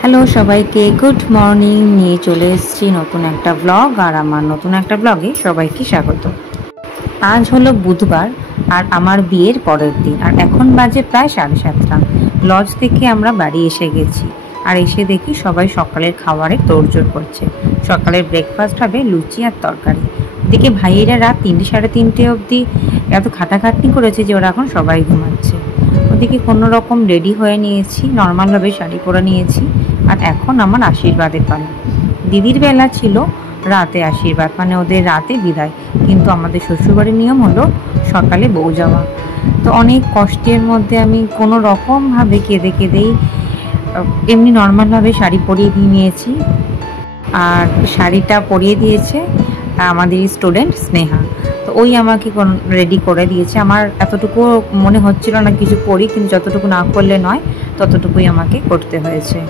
Hello সবাইকে, good morning. নিয়ে চলে এসেছি নতুন একটা ব্লগ, আর আমার নতুন একটা ব্লগে সবাইকে স্বাগত। আজ হলো বুধবার আর আমার বিয়ের পরের দিন, আর এখন বাজে প্রায় 7:30। লজ থেকে আমরা বাড়ি এসে গেছি, আর এসে দেখি সবাই সকালের খাবারে তোড়জোড় করছে। সকালের ব্রেকফাস্ট হবে লুচি আর তরকারি। ওদিকে ভাইয়েরা রাত 3-3:30 অবধি এত খাটাখাটনি করেছে যে ওরা এখন সবাই ঘুমাচ্ছে। ওদিকে কোনো রকম রেডি হয়ে নিয়েছি, নর্মালভাবে শাড়ি পরে নিয়েছি। আর এখন আমার আশীর্বাদের পালা। দিদির বেলা ছিল রাতে আশীর্বাদ, মানে ওদের রাতে বিদায়, কিন্তু আমাদের শ্বশুরবাড়ির নিয়ম হলো সকালে বউ যাওয়া। তো অনেক কষ্টের মধ্যে আমি কোনো রকমভাবে কেঁদে কেঁদেই এমনি নর্মালভাবে শাড়ি পরিয়ে দিয়ে নিয়েছি। আর শাড়িটা পরিয়ে দিয়েছে আমাদের স্টুডেন্ট স্নেহা। তো ওই আমাকে রেডি করে দিয়েছে। আমার এতটুকু মনে হচ্ছিল না কিছু করি, কিন্তু যতটুকু না করলে নয় ততটুকুই আমাকে করতে হয়েছে।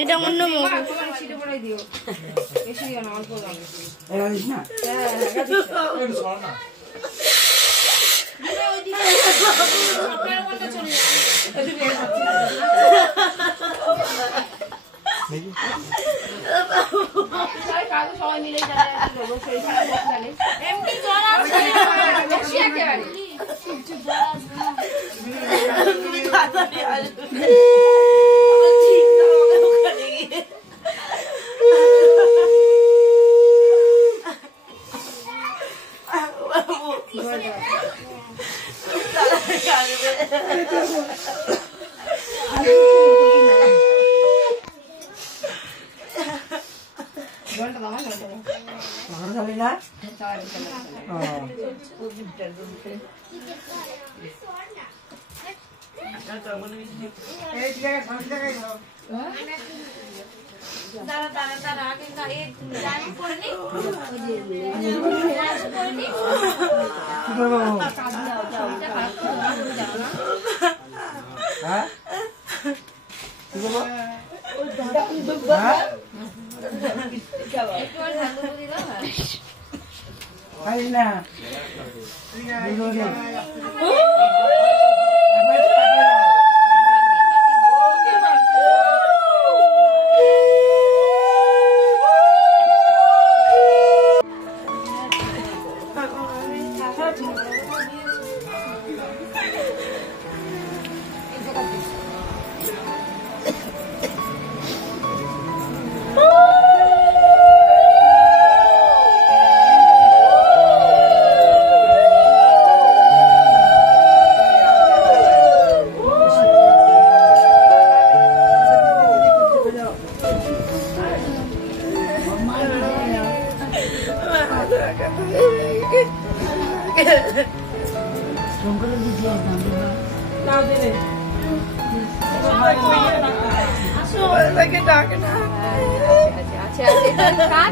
এটা অন্য সবাই মিলে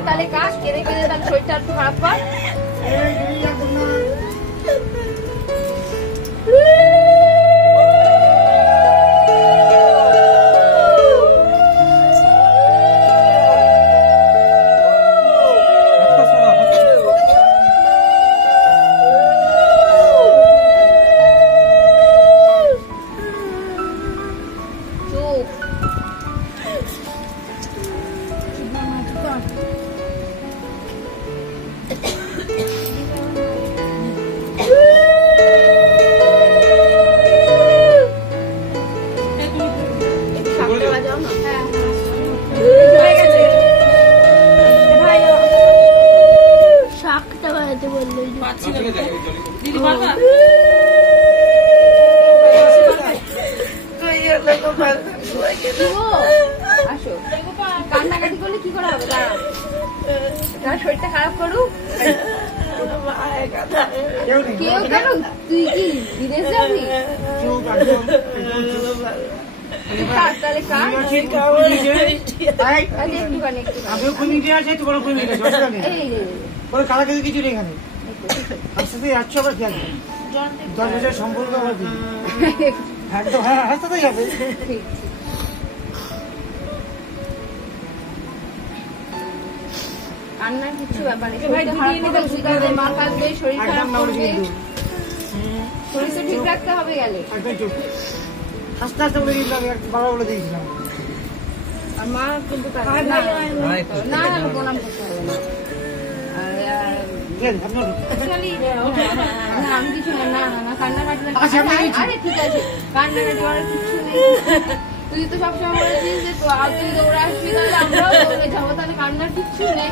তাহলে কাজ কেড়ে কেড়ে তার শরীরটা একটু খারাপ কর। আসো, কান্নাকাটি করলে কি করে হবে? দাঁড়া, তোমার শরীরটা খারাপ করুক, কেউ কেন? তুই কি বিদেশ যাবি? তাহলে কার কিছু নেই এখানে। আস্তে আস্তে যাচ্ছ আবার খেয়াল 10 বছর সম্পর্ক আবার একদম। হ্যাঁ, আস্তে আস্তে যাবে। কান্নার কিছু ব্যাপার নেই। মা কাঁদবে, শরীর খারাপ করবে, শরীর তো ঠিক রাখতে হবে গেলে। আস্তে আস্তে বলে দিয়েছিলাম, বাবা বলে দিয়েছিলাম। আর মা কিন্তু না না প্রণাম করতে হবে না। আমি কিছু না না না কান্নাকাটি। আরে ঠিক আছে, কান্নাকাটি করার কিছু নেই। তুই তো সবসময় বলেছিস যে তুই দৌড়ে আসবি, তাহলে আমরাও দৌড়ে যাবো, তাহলে কান্নার কিচ্ছু নেই।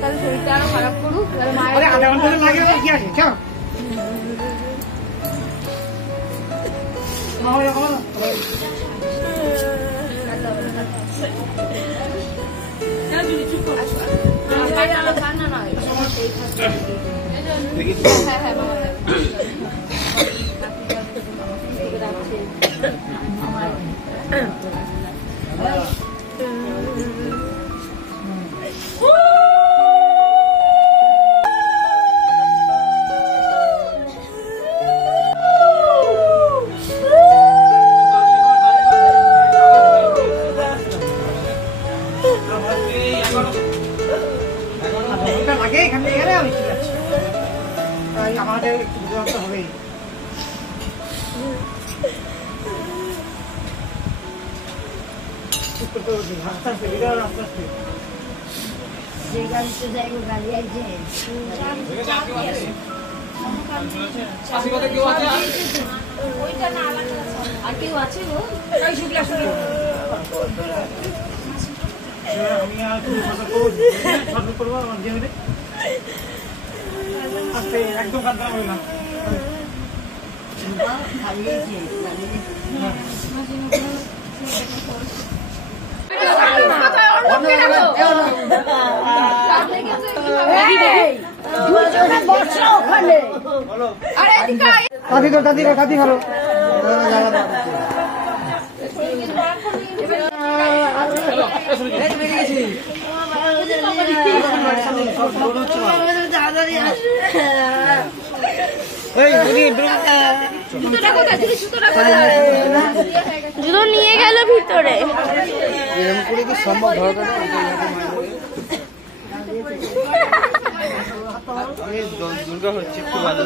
তাহলে শরীরটা আরো খারাপ করুক, তাহলে মায়ের আধা ঘন্টা লাগে কি আছে? চল কান্না নয়। হ্যাঁ হ্যাঁ বাবা আমাদের একটু বুঝতে হবে। আস্তে আস্তে আস্তে আস্তে যে গাড়িতে যাইব গাড়ি আইছে ওইটা না আলাদা আর কেউ আছে গো? আমি আর সতর্ক করবো আমার জীবনে। আস্তে একদম কাঁদতে হবে না। দাদি ভালো জুতো নিয়ে গেল ভিতরে। এরকম করে কি সম্ভব? দুর্গা হচ্ছে একটু ভালো।